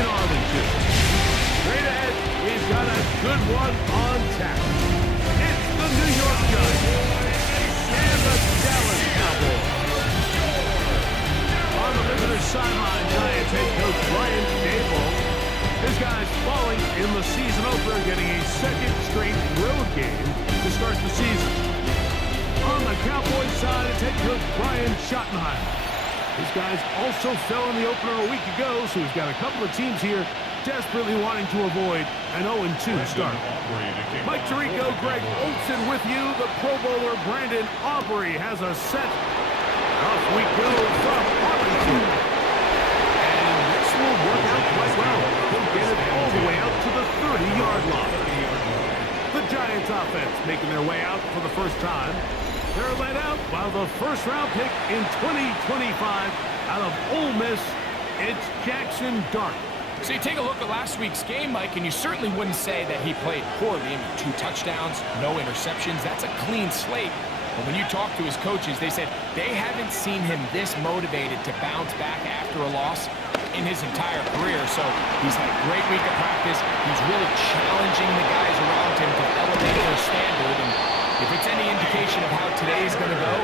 in Arlington. Straight ahead, we've got a good one on tap. It's the New York Giants and the Dallas Cowboys. On the visitor sideline, Giants head coach Brian Daboll. His guys falling in the season opener, getting a second straight road game to start the season. On the Cowboys side, it's head coach Brian Schottenheimer. His guys also fell in the opener a week ago, so he's got a couple of teams here desperately wanting to avoid an 0-2 start. Mike Tirico, Greg Olsen with you. The Pro Bowler Brandon Aubrey has a set. Off we go from Arlington. And this will work out quite well. He'll get it all the way out to the 30-yard line. The Giants offense making their way out for the first time. They're led out by the first-round pick in 2025 out of Ole Miss. It's Jackson Dart. So you take a look at last week's game, Mike, and you certainly wouldn't say that he played poorly. I mean, 2 touchdowns, no interceptions. That's a clean slate. But when you talk to his coaches, they said they haven't seen him this motivated to bounce back after a loss in his entire career. So he's had a great week of practice. He's really challenging the guys around him to elevate their standard. And if it's any indication of how today's going to go,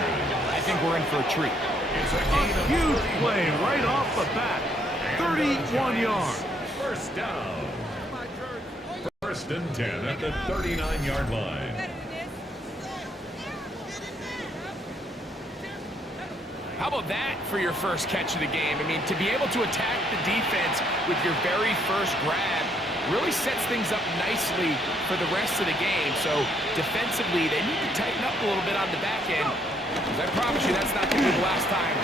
I think we're in for a treat. A huge play right off the bat. 31 yards. First down. First and 10 at the 39-yard line. How about that for your first catch of the game? I mean, to be able to attack the defense with your very first grab really sets things up nicely for the rest of the game. So defensively, they need to tighten up a little bit on the back end. I promise you that's not going to be the last time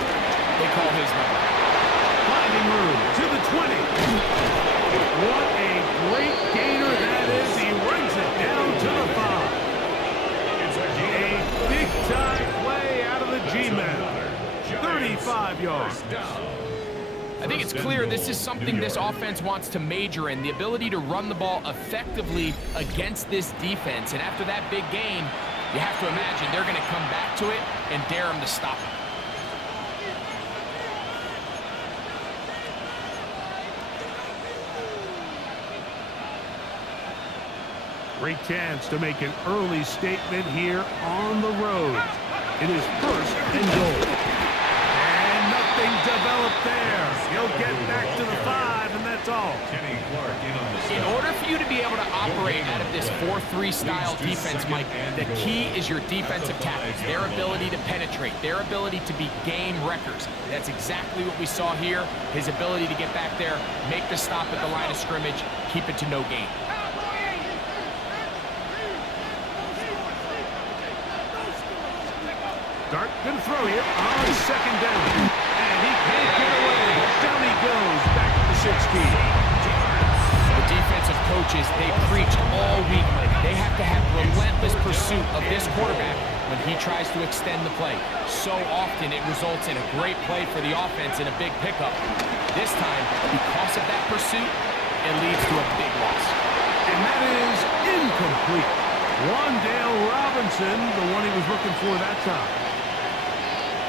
they call his number. Finding room to the 20. What a great gainer that is. He brings it down to the 5. A big-time play out of the G-Man. 35 yards. I think it's clear this is something this offense wants to major in, the ability to run the ball effectively against this defense. And after that big gain, you have to imagine they're going to come back to it and dare him to stop it. Great chance to make an early statement here on the road. It is first and goal. And nothing developed there. He'll get back to the 5, and that's all. In order for you to be able to operate out of this 4-3 style defense, Mike, the key is your defensive tackles, their ability to penetrate, their ability to be game wreckers. That's exactly what we saw here. His ability to get back there, make the stop at the line of scrimmage, keep it to no gain. Dart going to throw here on second down. And he can't get away. Down he goes back to the 16. The defensive coaches, they preach all week. They have to have relentless pursuit of this quarterback when he tries to extend the play. So often it results in a great play for the offense and a big pickup. This time, because of that pursuit, it leads to a big loss. And that is incomplete. Wandale Robinson, the one he was looking for that time.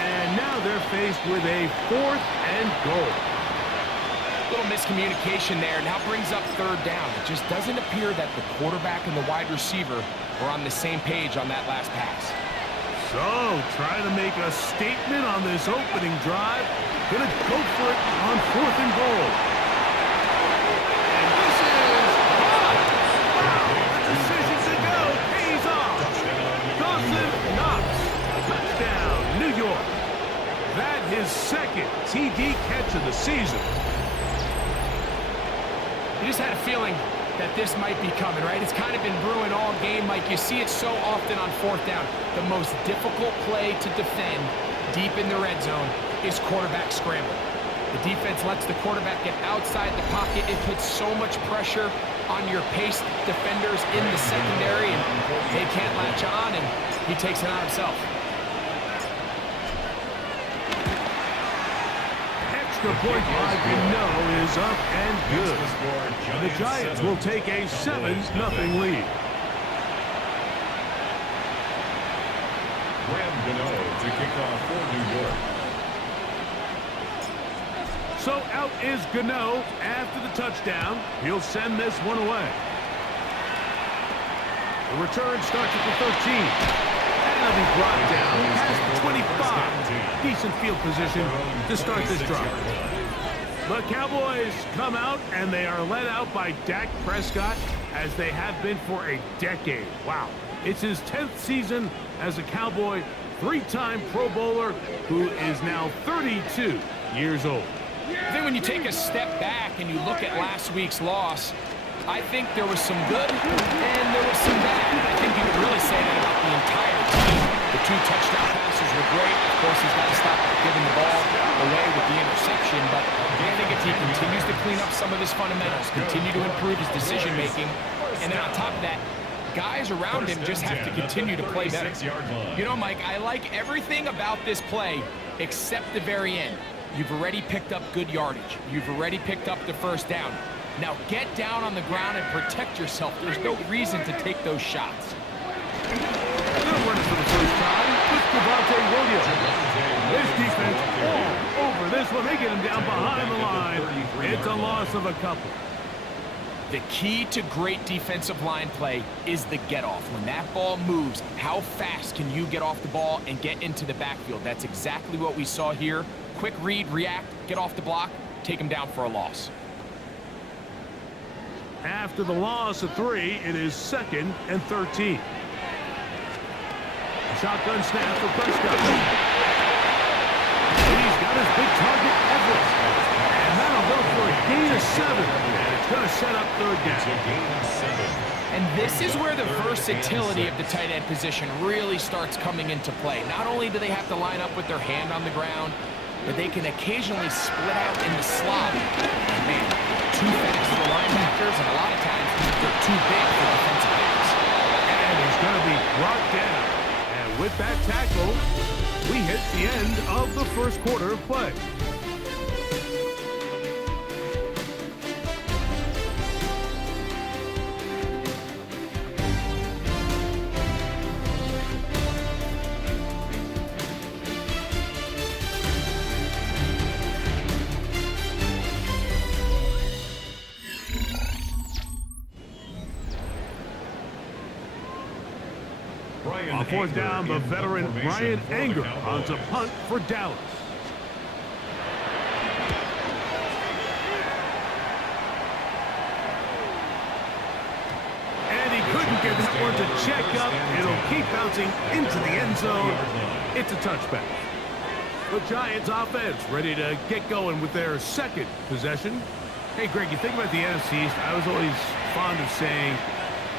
And now they're faced with a 4th and goal. Little miscommunication there. Now brings up third down. It just doesn't appear that the quarterback and the wide receiver were on the same page on that last pass. So, trying to make a statement on this opening drive. Gonna go for it on 4th and goal. And this is wow, the decision to go pays off. Dawson Knox, touchdown, New York. That his second TD catch of the season. You just had a feeling that this might be coming, right? It's kind of been brewing all game, Mike. You see it so often on 4th down. The most difficult play to defend deep in the red zone is quarterback scramble. The defense lets the quarterback get outside the pocket. It puts so much pressure on your paced defenders in the secondary, and they can't latch on, and he takes it on himself. Extra point drive, you know, is up and good. The Giants will take a 7-0 lead. Graham Gano to kick off for New York. So out is Gano after the touchdown. He'll send this one away. The return starts at the 13. And he'll be brought down at the 25. Decent field position to start this drive. The Cowboys come out, and they are led out by Dak Prescott, as they have been for a decade. Wow. It's his 10th season as a Cowboy, 3-time Pro Bowler, who is now 32 years old. I think when you take a step back and you look at last week's loss, I think there was some good and there was some bad. And I think you could really say that about the entire team. The 2 touchdown passes were great. Of course, he's got to stop giving the ball away with the interception. But I think if he continues to clean up some of his fundamentals, continue to improve his decision-making, and then on top of that, guys around him just have to continue to play better. You know, Mike, I like everything about this play except the very end. You've already picked up good yardage. You've already picked up the first down. Now get down on the ground and protect yourself. There's no reason to take those shots. They'll run it for the first time. It's Cavante Williams. This defense all over this one. They get him down behind the line. It's a loss of a couple. The key to great defensive line play is the get-off. When that ball moves, how fast can you get off the ball and get into the backfield? That's exactly what we saw here. Quick read, react, get off the block, take him down for a loss. After the loss of 3, it is 2nd and 13. A shotgun snap for Prescott. He's got his big target, Everett. And that'll go for a gain of 7. And it's going to set up 3rd down. And this is where the versatility of the tight end position really starts coming into play. Not only do they have to line up with their hand on the ground, but they can occasionally split out in the slot. And man, too fast for linebackers, and a lot of times they're too big for defensive backs. And he's going to be brought down. And with that tackle, we hit the end of the first quarter of play. On 4th down, the veteran Ryan Anger onto punt for Dallas. And he couldn't get that one to check up. It'll keep bouncing into the end zone. It's a touchback. The Giants offense ready to get going with their 2nd possession. Hey, Greg, you think about the NFC East, I was always fond of saying,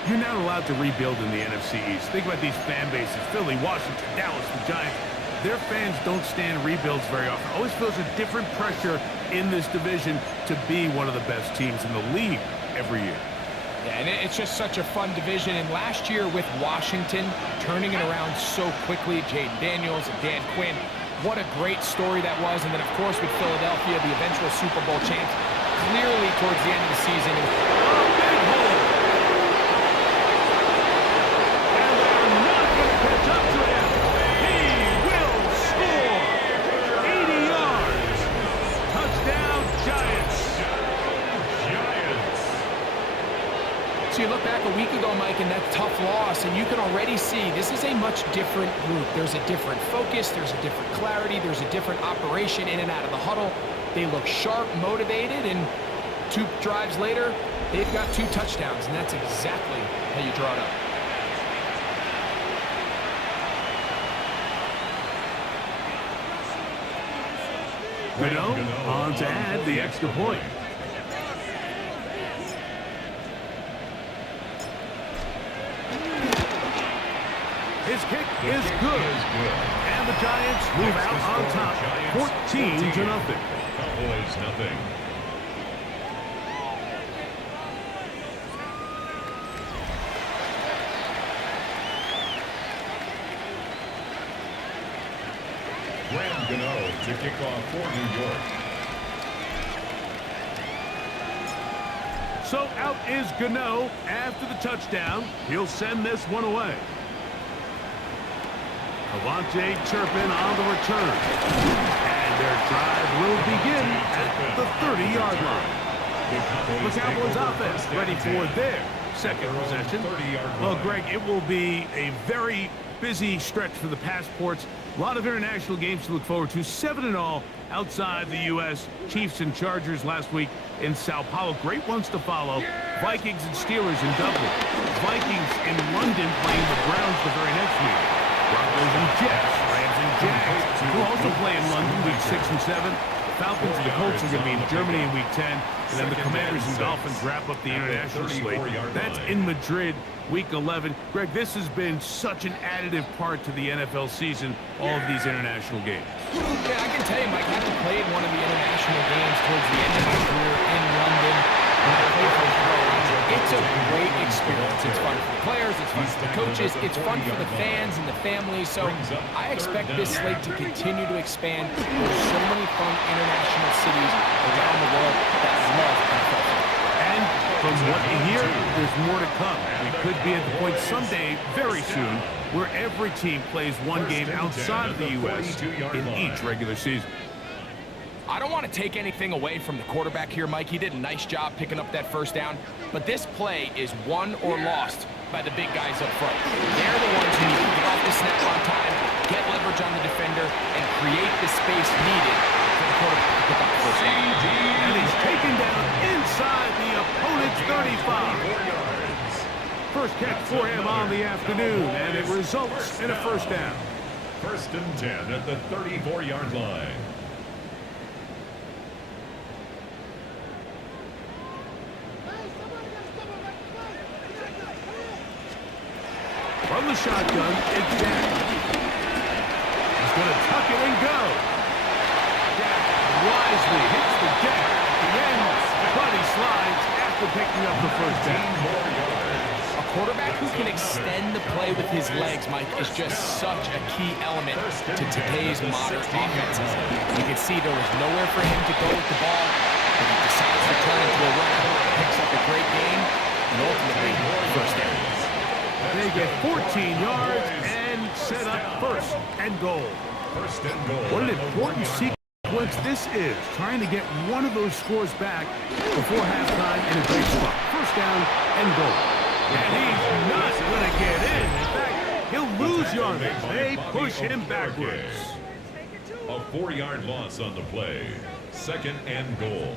you're not allowed to rebuild in the NFC East. Think about these fan bases. Philly, Washington, Dallas, the Giants. Their fans don't stand rebuilds very often. Always feels a different pressure in this division to be one of the best teams in the league every year. Yeah, and it's just such a fun division. And last year with Washington turning it around so quickly, Jaden Daniels and Dan Quinn, what a great story that was. And then, of course, with Philadelphia, the eventual Super Bowl champs, clearly towards the end of the season. Big hole. So you look back a week ago, Mike, and that tough loss, and you can already see this is a much different group. There's a different focus, there's a different clarity, there's a different operation in and out of the huddle. They look sharp, motivated, and 2 drives later, they've got 2 touchdowns, and that's exactly how you draw it up. Gano on to add the extra point. His kick is good. And the Giants move out on top, 14-0. Cowboys nothing. Gano to kick off for New York. So out is Gano after the touchdown. He'll send this one away. Cavante Turpin on the return. And their drive will begin at the 30-yard line. The Cowboys offense ready for their second possession. Well, Greg, it will be a very busy stretch for the passports. A lot of international games to look forward to. 7 in all outside the U.S. Chiefs and Chargers last week in Sao Paulo. Great ones to follow. Vikings and Steelers in Dublin. Vikings in London playing the Browns the very next week. Broncos and Jets. Rams and Jags, who also play in London week 6 and 7. Falcons and the Colts are going to be in Germany in week 10. And then the Commanders and Dolphins wrap up the international slate. That's in Madrid, week 11. Greg, this has been such an additive part to the NFL season, all of these international games. Yeah, I can tell you, Mike, having played one of the international games towards the end of my career in London, when I played for the Cowboys, it's a great experience. It's fun for the players, it's fun for the coaches, it's fun for the fans and the families. So I expect this slate to continue to expand. There's so many fun international cities around the world that love NFL. And from what you hear, there's more to come. We could be at the point someday, very soon, where every team plays one game outside of the U.S. in each regular season. I don't want to take anything away from the quarterback here, Mike. He did a nice job picking up that first down. But this play is won or lost by the big guys up front. They're the ones who need to get off the snap on time, get leverage on the defender, and create the space needed for the quarterback to pick up the first down. And he's taken down inside the opponent's 35. First catch for him on the afternoon, and it results in a first down. 1st and 10 at the 34-yard line. From the shotgun, it's Dak. He's going to tuck it and go. Dak wisely hits the deck at the end, but he slides after picking up the first down. A quarterback who can extend the play with his legs, Mike, is just such a key element to today's modern offenses. You can see there was nowhere for him to go with the ball, but he decides to turn into a runner, picks up a great game, and ultimately first down. They get 14 yards and set up first and goal. What an important sequence this is, trying to get one of those scores back before halftime in a great spot. First down and goal. And he's not going to get in. In fact, he'll lose yardage. They push him backwards. A 4-yard loss on the play. 2nd and goal.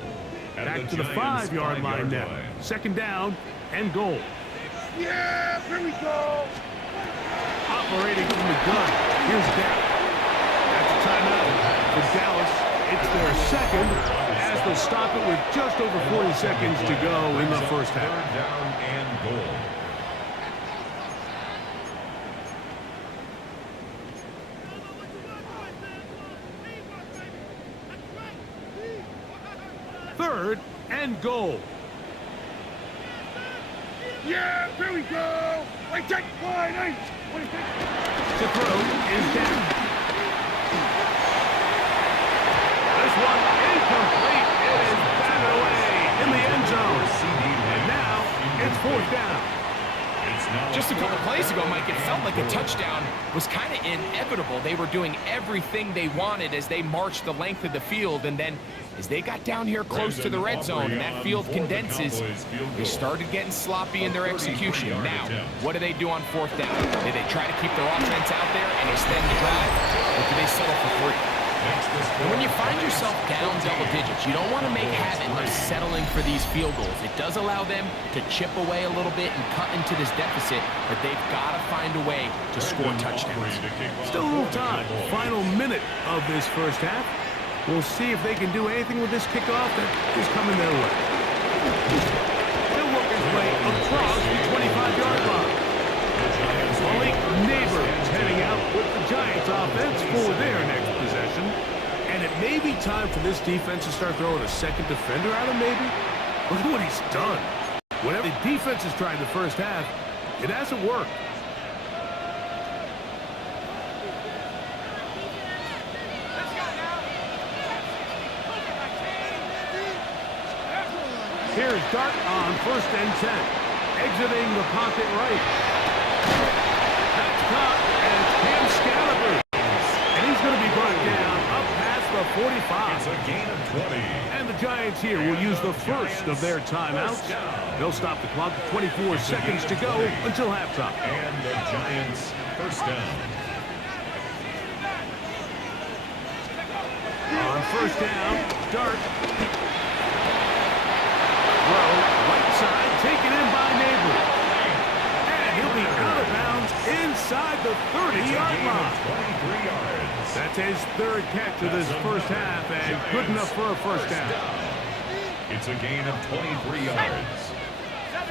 Back to the 5-yard line now. 2nd down and goal. Yeah, here we go. Operating from the gun. Here's Dak. That's a timeout for Dallas. It's their second as they'll stop it with just over 40 seconds to go in the first half. 3rd down and goal. Third and goal. Yeah, here we go. Wait, take line, hey. To throw is down. This one incomplete. It is batted away in the end zone. And now it's 4th down. Just a couple plays ago, Mike, it felt like a touchdown was kind of inevitable. They were doing everything they wanted as they marched the length of the field, and then as they got down here close to the red zone and that field condenses, they started getting sloppy in their execution. Now, what do they do on 4th down? Do they try to keep their offense out there and extend the drive, or do they settle for 3? And when you find yourself down double digits, you don't want to make habit of settling for these field goals. It does allow them to chip away a little bit and cut into this deficit, but they've got to find a way to score touchdowns. Still a little time. Final minute of this first half. We'll see if they can do anything with this kickoff that is coming their way. They'll work his way across the 25-yard line. Malik Neighbors heading out with the Giants offense for their next possession. And it may be time for this defense to start throwing a second defender at him, maybe. Look at what he's done. Whatever the defense has tried the first half, it hasn't worked. Here's Dart on 1st and 10. Exiting the pocket right. That's caught, and it's Cam Scalabers. And he's going to be brought down up past the 45. It's a gain of 20. And the Giants here will use the first of their timeouts. They'll stop the clock with 24 seconds to go until halftime. And the Giants first down. On first down, Dart. Throw, right side, taken in by Neighbors. And he'll be out of bounds inside the 30-yard line. 23 yards. That's his third catch of this first half, and good enough for a first down. It's a gain of 23 yards.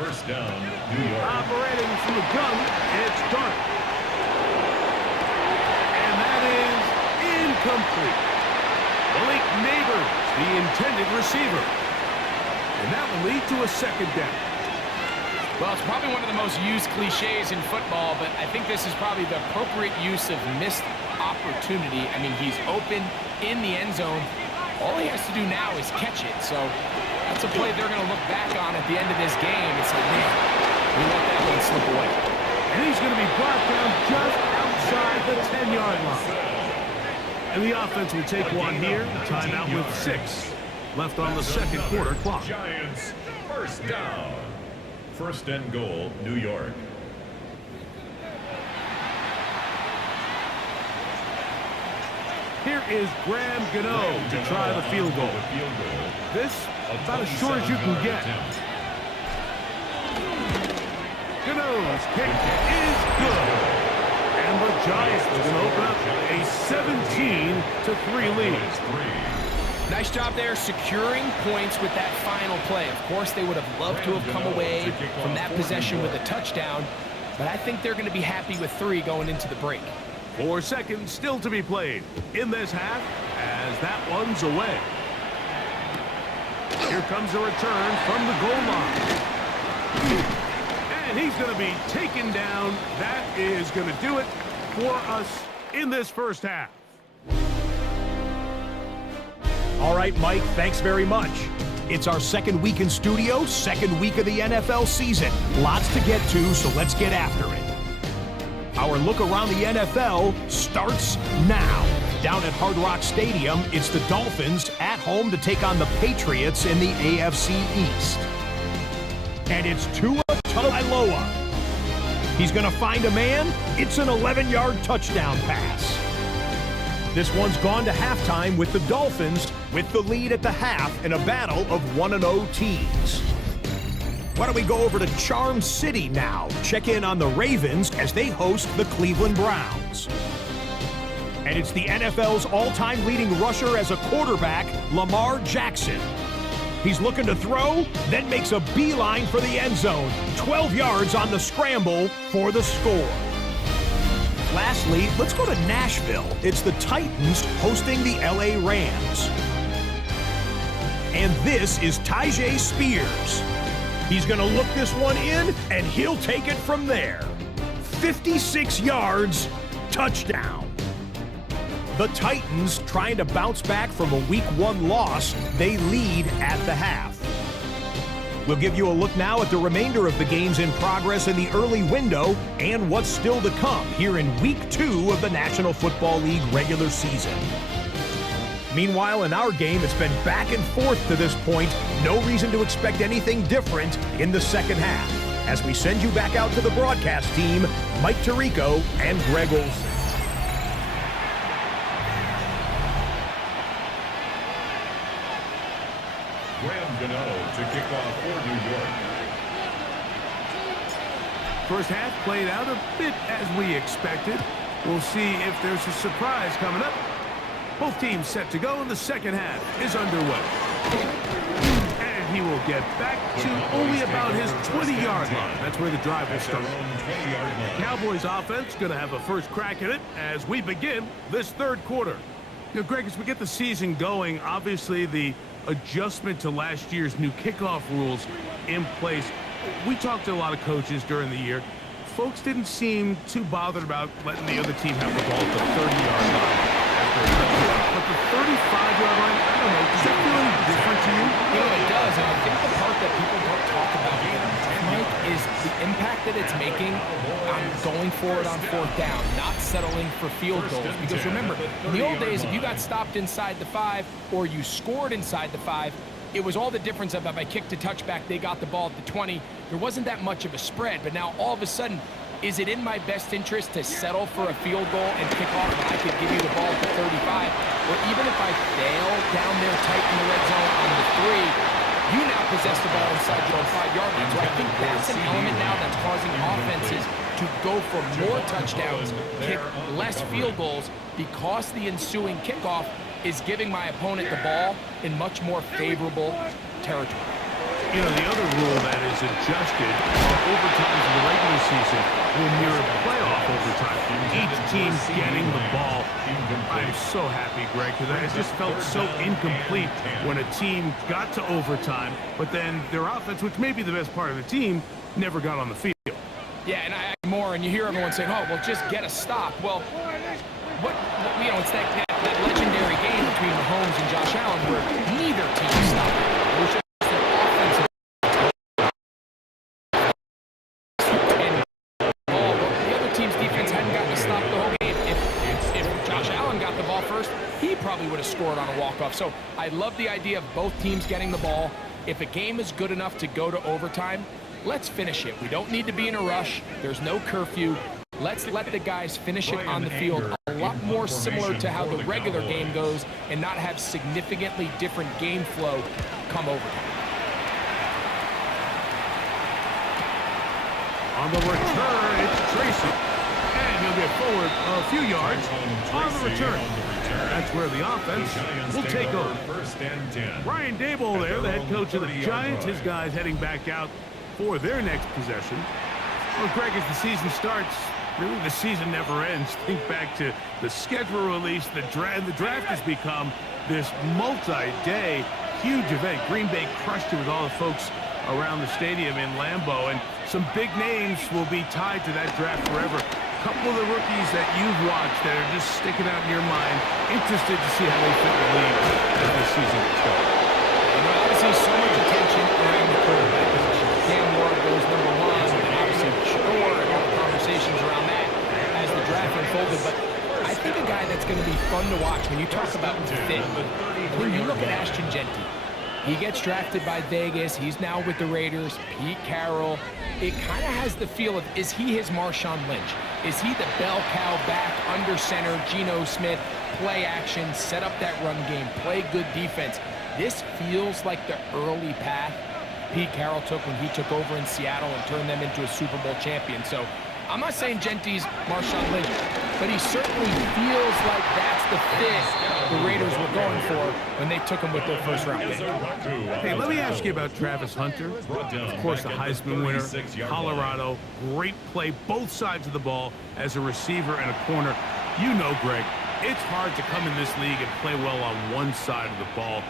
First down, New York. Operating from the gun, it's Dart. And that is incomplete. Malik Neighbors, the intended receiver. And that will lead to a second down. Well, it's probably one of the most used cliches in football, but I think this is probably the appropriate use of missed opportunity. I mean, he's open in the end zone. All he has to do now is catch it. So that's a play they're going to look back on at the end of this game and say, man, we let that one slip away. And he's going to be brought down just outside the 10-yard line. And the offense will take one here. Timeout with 6 left on the second quarter clock. Giants first down. First and goal, New York. Here is Graham Gano to try the field goal. This about as short as you can get. Gano's kick is good. And the Giants are going to open up a 17-3 lead. Nice job there securing points with that final play. Of course, they would have loved to have come away from that possession with a touchdown, but I think they're going to be happy with 3 going into the break. 4 seconds still to be played in this half as that one's away. Here comes a return from the goal line. And he's going to be taken down. That is going to do it for us in this first half. All right, Mike, thanks very much. It's our second week in studio, second week of the NFL season. Lots to get to, so let's get after it. Our look around the NFL starts now. Down at Hard Rock Stadium, it's the Dolphins at home to take on the Patriots in the AFC East. And it's Tua Tagovailoa. He's going to find a man. It's an 11-yard touchdown pass. This one's gone to halftime with the Dolphins with the lead at the half in a battle of 1-0 teams. Why don't we go over to Charm City now? Check in on the Ravens as they host the Cleveland Browns. And it's the NFL's all-time leading rusher as a quarterback, Lamar Jackson. He's looking to throw, then makes a beeline for the end zone. 12 yards on the scramble for the score. Lastly, let's go to Nashville. It's the Titans hosting the LA Rams. And this is Tyjae Spears. He's going to look this one in, and he'll take it from there. 56 yards, touchdown. The Titans trying to bounce back from a Week 1 loss. They lead at the half. We'll give you a look now at the remainder of the games in progress in the early window and what's still to come here in Week 2 of the National Football League regular season. Meanwhile, in our game, it's been back and forth to this point. No reason to expect anything different in the second half. As we send you back out to the broadcast team, Mike Tirico and Greg Olson. Graham Gano to kick off for New York. First half played out a bit as we expected. We'll see if there's a surprise coming up. Both teams set to go, and the second half is underway. And he will get back to only about his 20-yard line. That's where the drive will start. Cowboys offense going to have a first crack at it as we begin this third quarter. You know, Greg, as we get the season going, obviously the adjustment to last year's new kickoff rules in place. We talked to a lot of coaches during the year. Folks didn't seem too bothered about letting the other team have the ball at the 30-yard line. But the 35-yard line, I don't know, does that feel any different to you? You know, it does, and I think the part that people don't talk about, Mike, is the impact that it's making on going for it on 4th down, not settling for field goals. Because remember, in the old days, if you got stopped inside the 5 or you scored inside the 5, it was all the difference of if I kicked a touchback, they got the ball at the 20. There wasn't that much of a spread, but now all of a sudden, is it in my best interest to settle for a field goal and kick off when I could give you the ball at the 35? Or even if I fail down there tight in the red zone on the 3, you now possess the ball inside your own 5-yard line. So I think that's an element now that's causing offenses to go for more touchdowns, kick less field goals, because the ensuing kickoff is giving my opponent the ball in much more favorable territory. You know, the other rule that is adjusted are overtimes in the regular season will mirror playoff overtime. Each team getting the ball. I'm so happy, Greg, because I just felt so incomplete when a team got to overtime, but then their offense, which may be the best part of the team, never got on the field. Yeah, and and you hear everyone saying, oh, well, just get a stop. Well, it's that legendary game between Mahomes and Josh Allen where neither team stopped. It was just an offensive and the other team's defense hadn't gotten to stop the whole game. If Josh Allen got the ball first, he probably would have scored on a walk-off. So I love the idea of both teams getting the ball. If a game is good enough to go to overtime, let's finish it. We don't need to be in a rush. There's no curfew. Let's let the guys finish it on the field. A lot more similar to how the regular game goes and not have significantly different game flow come overtime. On the return, it's Tracy. And he'll get forward a few yards on the return. That's where the offense will take over. Brian Daboll there, the head coach of the Giants. His guys heading back out for their next possession. Well, Greg, as the season starts, really the season never ends. Think back to the schedule release, the draft has become this multi-day huge event. Green Bay crushed it with all the folks around the stadium in Lambeau, and some big names will be tied to that draft forever. A couple of the rookies that you've watched that are just sticking out in your mind, interested to see how they fit the league as this season gets going. Obviously, so much attention around the quarterback position. Cam Ward goes number 1, and obviously Shore and all the conversations around that as the draft unfolded. But I think a guy that's going to be fun to watch when you talk about fit, when you look at Ashton Genty, he gets drafted by Vegas. He's now with the Raiders. Pete Carroll. It kind of has the feel of, is he his Marshawn Lynch? Is he the bell cow back under center, Geno Smith, play action, set up that run game, play good defense? This feels like the early path Pete Carroll took when he took over in Seattle and turned them into a Super Bowl champion. So I'm not saying Genty's Marshawn Lynch, but he certainly feels like that's the fit the Raiders were going for when they took him with their first-round pick. Hey, let me ask you about Travis Hunter. Of course, the Heisman winner, Colorado, great play, both sides of the ball as a receiver and a corner. You know, Greg, it's hard to come in this league and play well on one side of the ball.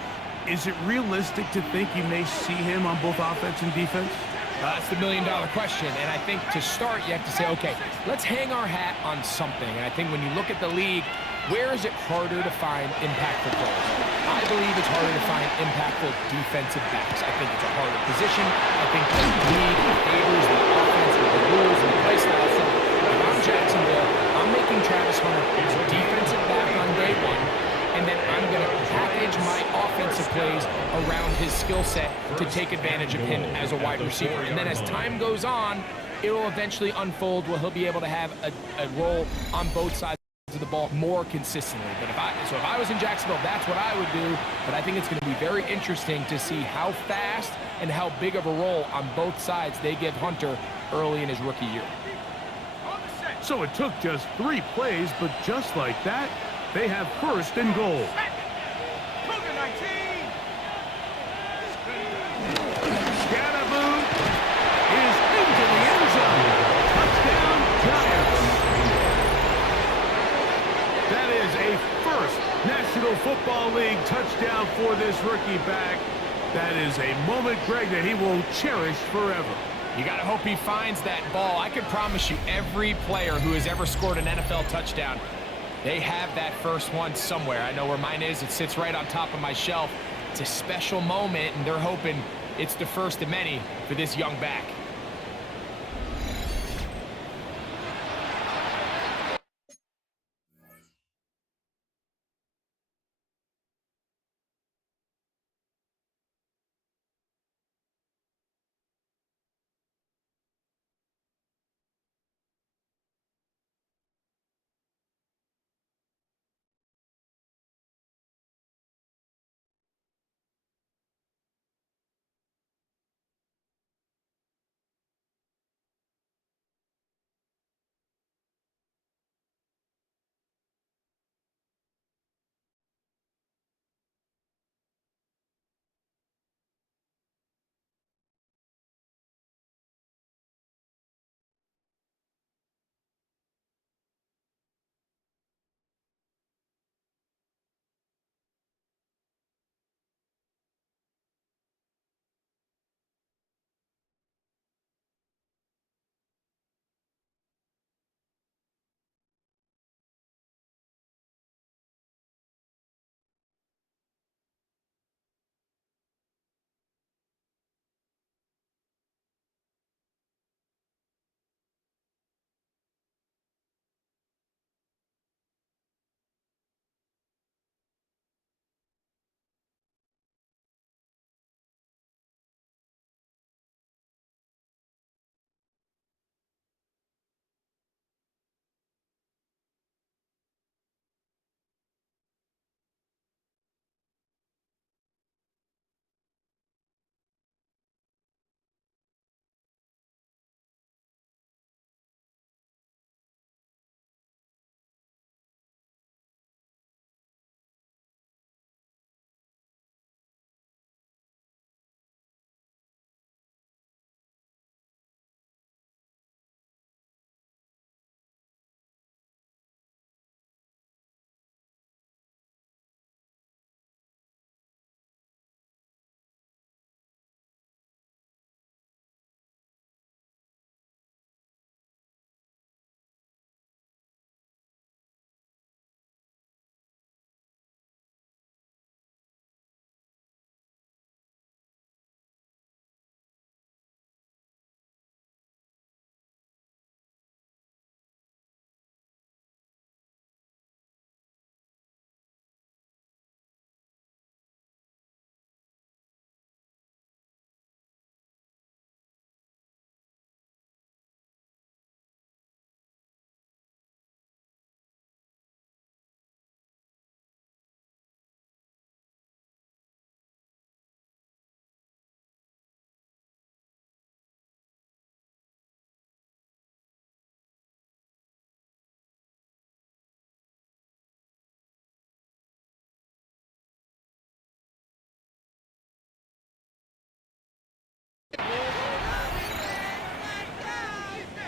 Is it realistic to think you may see him on both offense and defense? That's the million-dollar question, and I think to start, you have to say, okay, let's hang our hat on something. And I think when you look at the league, where is it harder to find impactful players? I believe it's harder to find impactful defensive backs. I think it's a harder position. I think the league favors the offense with the rules and the play style. So if I'm Jacksonville, I'm making Travis Hunter a defensive back on day 1, and then I'm going to package my offensive plays around his skill set to take advantage of him as a wide receiver. And then as time goes on, it will eventually unfold where he'll be able to have a role on both sides of the ball more consistently. But if I was in Jacksonville, that's what I would do. But I think it's going to be very interesting to see how fast and how big of a role on both sides they give Hunter early in his rookie year. So it took just 3 plays, but just like that, they have first and goal. Scatterboo is into the end zone. Touchdown, Giants. That is a first National Football League touchdown for this rookie back. That is a moment, Greg, that he will cherish forever. You got to hope he finds that ball. I can promise you every player who has ever scored an NFL touchdown, they have that first one somewhere. I know where mine is. It sits right on top of my shelf. It's a special moment, and they're hoping it's the first of many for this young back.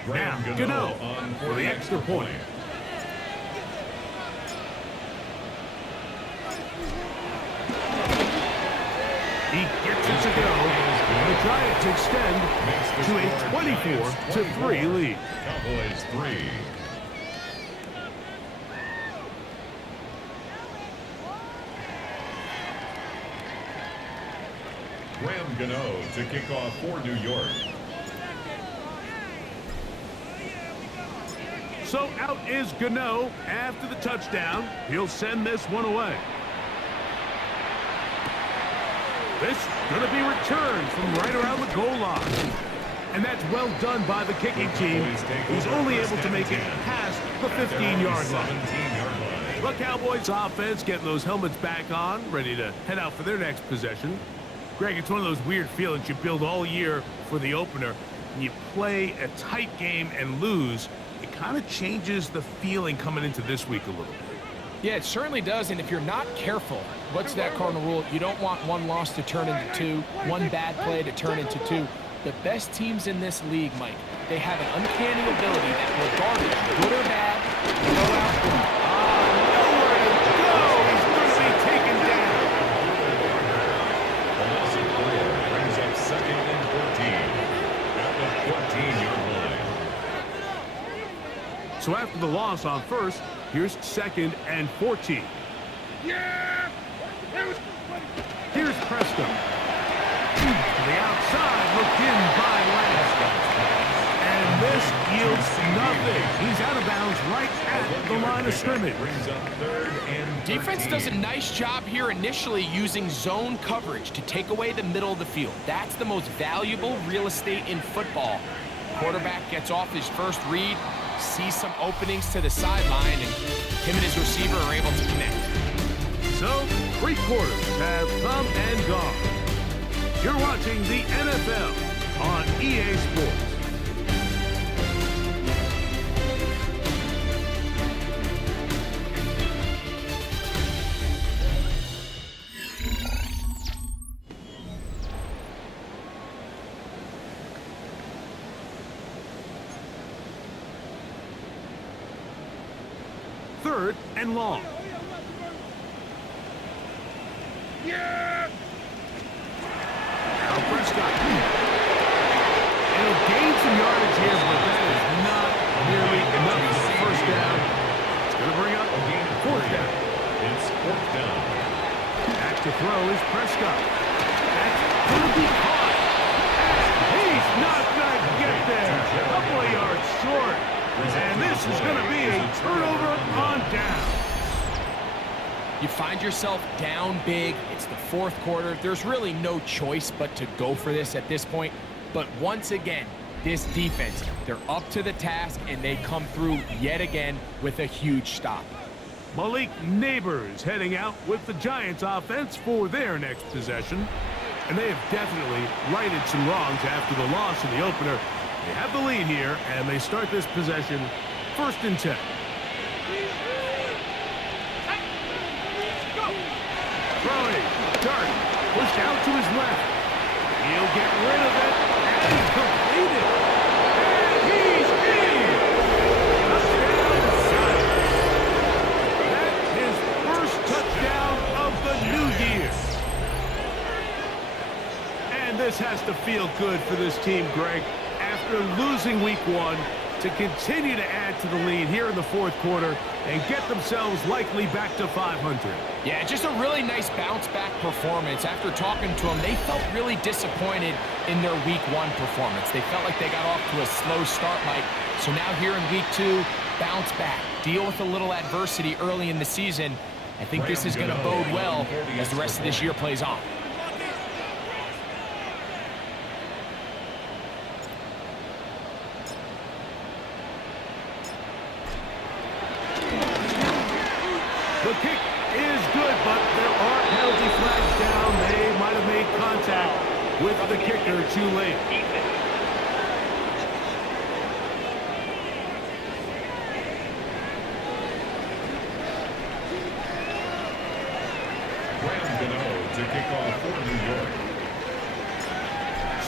Now, Gano on for the extra point. He gets it to go. The Giants extend to a 24-3 lead. Cowboys 3. Graham Gano to kick off for New York. So out is Gano after the touchdown. He'll send this one away. This is going to be returned from right around the goal line. And that's well done by the kicking team, who's only able to make it past the 15-yard line. The Cowboys offense getting those helmets back on, ready to head out for their next possession. Greg, it's one of those weird feelings you build all year for the opener, and you play a tight game and lose. It kind of changes the feeling coming into this week a little bit. Yeah, it certainly does, and if you're not careful, what's that cardinal rule? You don't want one loss to turn into two, one bad play to turn into two. The best teams in this league, Mike, they have an uncanny ability that regardless, good or bad, go out and nowhere to go! He's going to be taken down. The loss of 4 brings up 2nd and 14 at the 14-yard line. So after the loss on first, here's 2nd and 14. Yeah! Here's Prescott. To the outside, looked in by Lance. And this yields nothing. He's out of bounds right at the line of scrimmage. Brings up 3rd and 13. Defense does a nice job here initially using zone coverage to take away the middle of the field. That's the most valuable real estate in football. Quarterback gets off his first read, sees some openings to the sideline, and him and his receiver are able to connect. So, 3 quarters have come and gone. You're watching the NFL on EA Sports. Third and long. Yeah! Now Prescott. He'll gain some yardage here, but that is not nearly enough for the first down. It's going to bring up a gain of 4th down. It's 4th down. Back to throw is Prescott. That's going to be caught. He's not going to get there. A couple of yards short. And this is going to be a turnover on down. You find yourself down big. It's the 4th quarter. There's really no choice but to go for this at this point. But once again, this defense, they're up to the task, and they come through yet again with a huge stop. Malik Neighbors heading out with the Giants offense for their next possession. And they have definitely righted some wrongs after the loss in the opener. They have the lead here, and they start this possession 1st and 10. Throwing, dart, pushed out to his left. He'll get rid of it, and completed. And he's in! Touchdown, Giants. That's his first touchdown of the new year. And this has to feel good for this team, Greg. After losing week 1, to continue to add to the lead here in the 4th quarter and get themselves likely back to 500. Yeah, just a really nice bounce-back performance. After talking to them, they felt really disappointed in their week 1 performance. They felt like they got off to a slow start, Mike. So now here in week 2, bounce back, deal with a little adversity early in the season. I think this is going to bode well as the rest of this year plays on. The kick is good, but there are penalty flags down. They might have made contact with the kicker too late. Graham Gano to kick off for New York.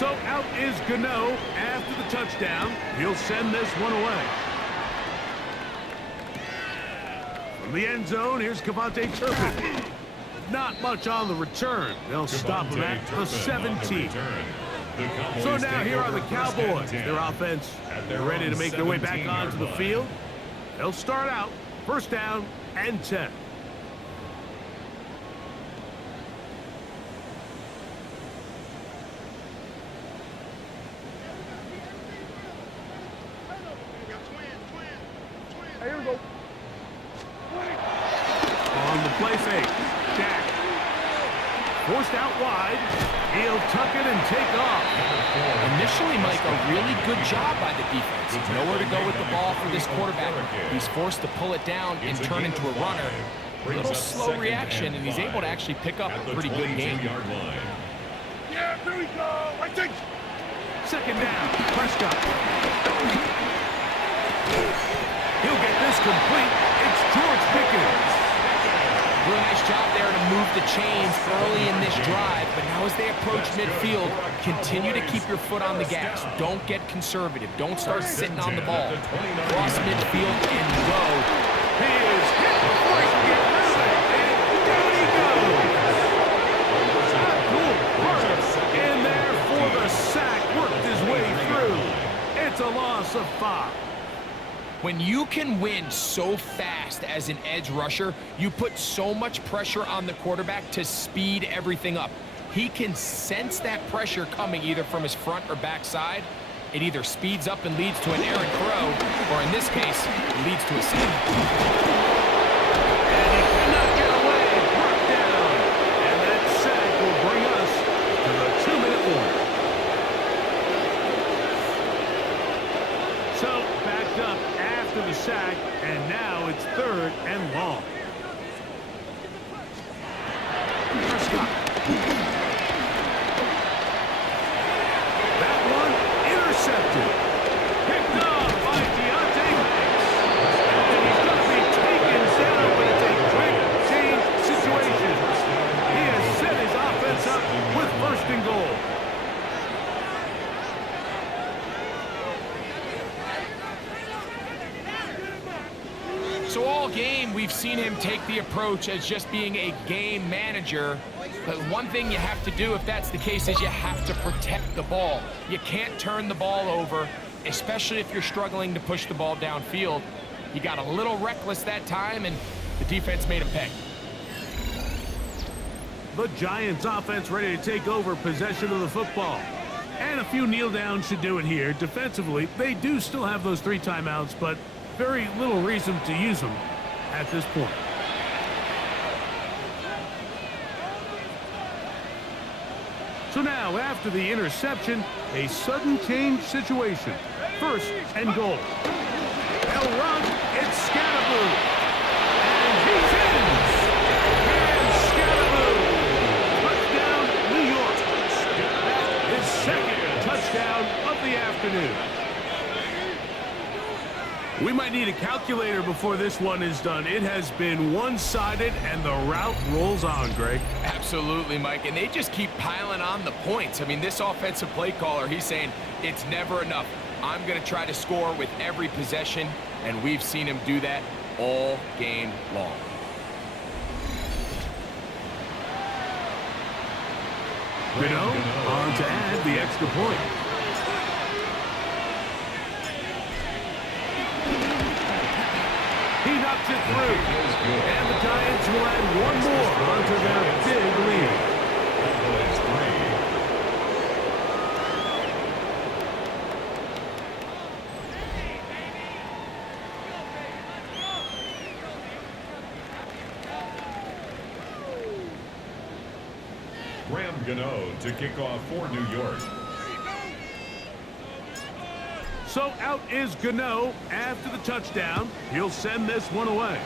So out is Gano after the touchdown. He'll send this one away. From the end zone, here's Cavante Turpin. Not much on the return. They'll stop him at the 17. So now here are the Cowboys. Their offense, they're ready to make their way back onto the field. They'll start out first down and 10. Here we go. On the play fake, Jack. Forced out wide. He'll tuck it and take off. Initially, Mike, a really good job by the defense. Nowhere to go with the ball for this quarterback. He's forced to pull it down and turn into a runner. A little slow reaction, and he's able to actually pick up a pretty good game. Yeah, there we go. Right take. Second down, Prescott. He'll get this complete. It's George Pickens. Really nice job there to move the chains early in this drive, but now as they approach midfield, continue to keep your foot on the gas. Don't get conservative. Don't start sitting on the ball. Cross midfield and go. He is hit before he can get rid of it, and down he goes. Abdul Carter in there for the sack, worked his way through. It's a loss of 5. When you can win so fast as an edge rusher, you put so much pressure on the quarterback to speed everything up. He can sense that pressure coming either from his front or back side. It either speeds up and leads to an errant throw, or in this case, leads to a sack. And he cannot get away, brought down. And that sack will bring us to the 2-minute warning. So, backed up after the sack, and now it's 3rd and long. Prescott. That one intercepted. Picked off by Deontay Banks. And he's going to be taken down, but it's a quick change situation. He has set his offense up with 1st and goal. So all game, we've seen him take the approach as just being a game manager. But one thing you have to do if that's the case is you have to protect the ball. You can't turn the ball over, especially if you're struggling to push the ball downfield. He got a little reckless that time, and the defense made a pay. The Giants offense ready to take over possession of the football. And a few kneel downs should do it here. Defensively, they do still have those 3 timeouts, but very little reason to use them at this point. So now, after the interception, a sudden change situation. 1st and goal. They'll run. It's Scatterboo. And he's in. And Scatterboo. Touchdown, New York. That is 2nd touchdown of the afternoon. We might need a calculator before this one is done. It has been one-sided, and the route rolls on, Greg. Absolutely, Mike, and they just keep piling on the points. I mean, this offensive play caller, he's saying it's never enough. I'm going to try to score with every possession, and we've seen him do that all game long. Gano on to add the extra point. He knocks it through. And the Giants will add one more onto their big lead. Graham Gano to kick off for New York. So out is Gano after the touchdown. He'll send this one away.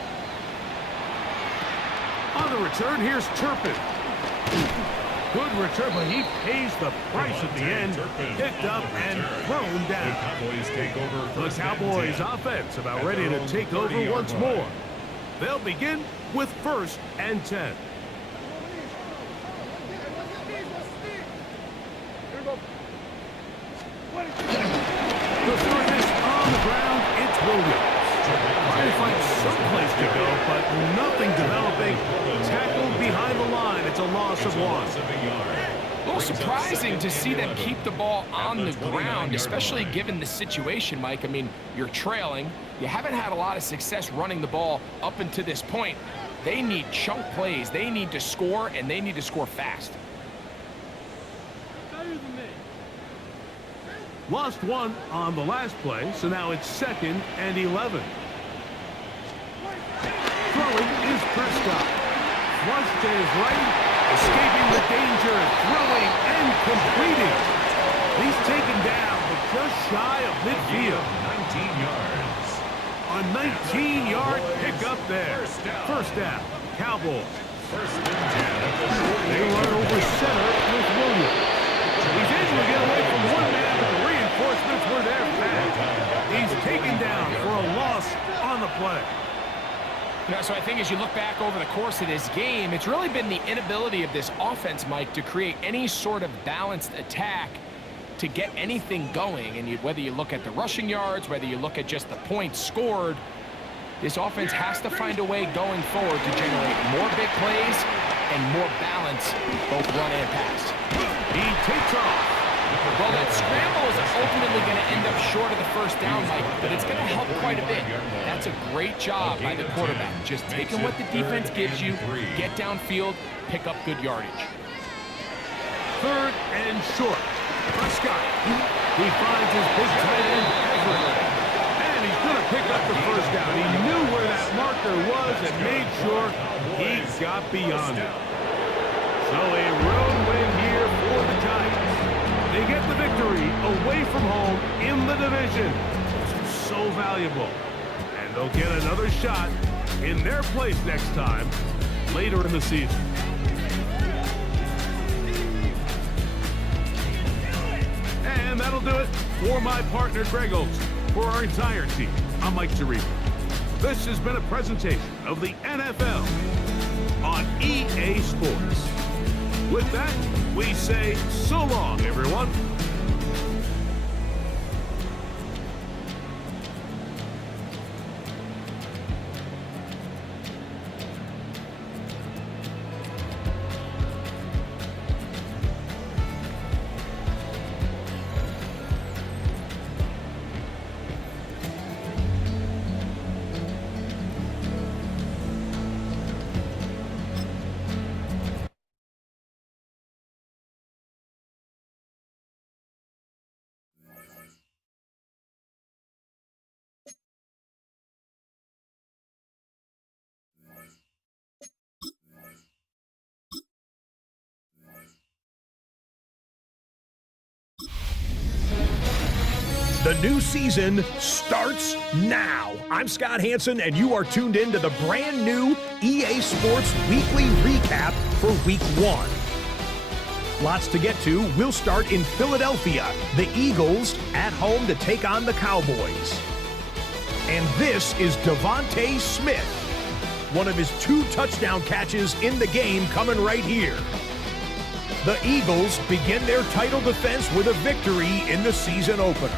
On the return, here's Turpin. Good return, but he pays the price at the end. Picked up and thrown down. The Cowboys take over. The Cowboys offense about ready to take over once more. They'll begin with 1st and 10. Here we go. to go, but nothing developing. Tackled behind the line. It's a loss of 1. A little surprising to see them keep the ball on the ground, especially given the situation, Mike. I mean, you're trailing. You haven't had a lot of success running the ball up until this point. They need chunk plays. They need to score, and they need to score fast. Lost 1 on the last play, so now it's 2nd and 11. Throwing is Prescott. Flush to his right, escaping the danger, throwing and completing. He's taken down, but just shy of midfield. 19 yards. A 19-yard pickup there. First down, Cowboys. First and 10. They run over center with Williams. He's able to get away from one man, but the reinforcements were there fast. He's taken down for a loss on the play. So I think as you look back over the course of this game, it's really been the inability of this offense, Mike, to create any sort of balanced attack to get anything going. And whether you look at the rushing yards, whether you look at just the points scored, this offense has to find a way going forward to generate more big plays and more balance, both run and pass. He takes off. Well, that scramble is ultimately going to end up short of the first down, Mike, but it's going to help quite a bit. That's a great job by the quarterback. Just taking what the defense gives you, get downfield, pick up good yardage. 3rd and short. Prescott. He finds his big tight end, Everett. And he's going to pick up the first down. He knew where that marker was and made sure he got beyond it. So a road win here for the Giants. They get the victory away from home in the division. So valuable. And they'll get another shot in their place next time later in the season. And that'll do it for my partner, Greg Olson. For our entire team, I'm Mike Tirico. This has been a presentation of the NFL on EA Sports. With that, we say so long, everyone. The new season starts now. I'm Scott Hansen, and you are tuned in to the brand new EA Sports Weekly Recap for Week 1. Lots to get to. We'll start in Philadelphia. The Eagles at home to take on the Cowboys. And this is Devontae Smith. One of his 2 touchdown catches in the game coming right here. The Eagles begin their title defense with a victory in the season opener.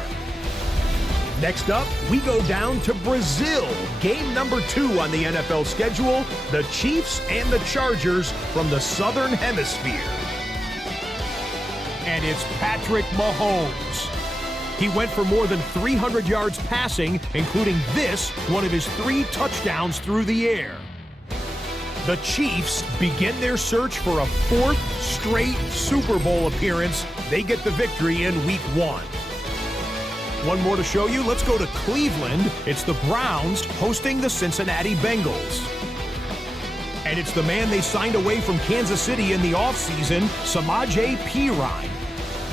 Next up, we go down to Brazil. Game number 2 on the NFL schedule, the Chiefs and the Chargers from the Southern Hemisphere. And it's Patrick Mahomes. He went for more than 300 yards passing, including this, one of his 3 touchdowns through the air. The Chiefs begin their search for a 4th straight Super Bowl appearance. They get the victory in Week 1. One more to show you. Let's go to Cleveland. It's the Browns hosting the Cincinnati Bengals. And it's the man they signed away from Kansas City in the offseason, Samaje Perine.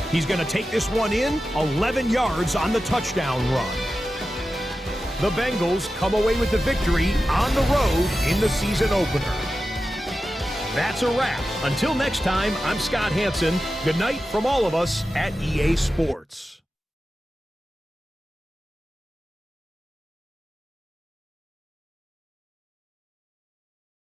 He's going to take this one in, 11 yards on the touchdown run. The Bengals come away with the victory on the road in the season opener. That's a wrap. Until next time, I'm Scott Hansen. Good night from all of us at EA Sports.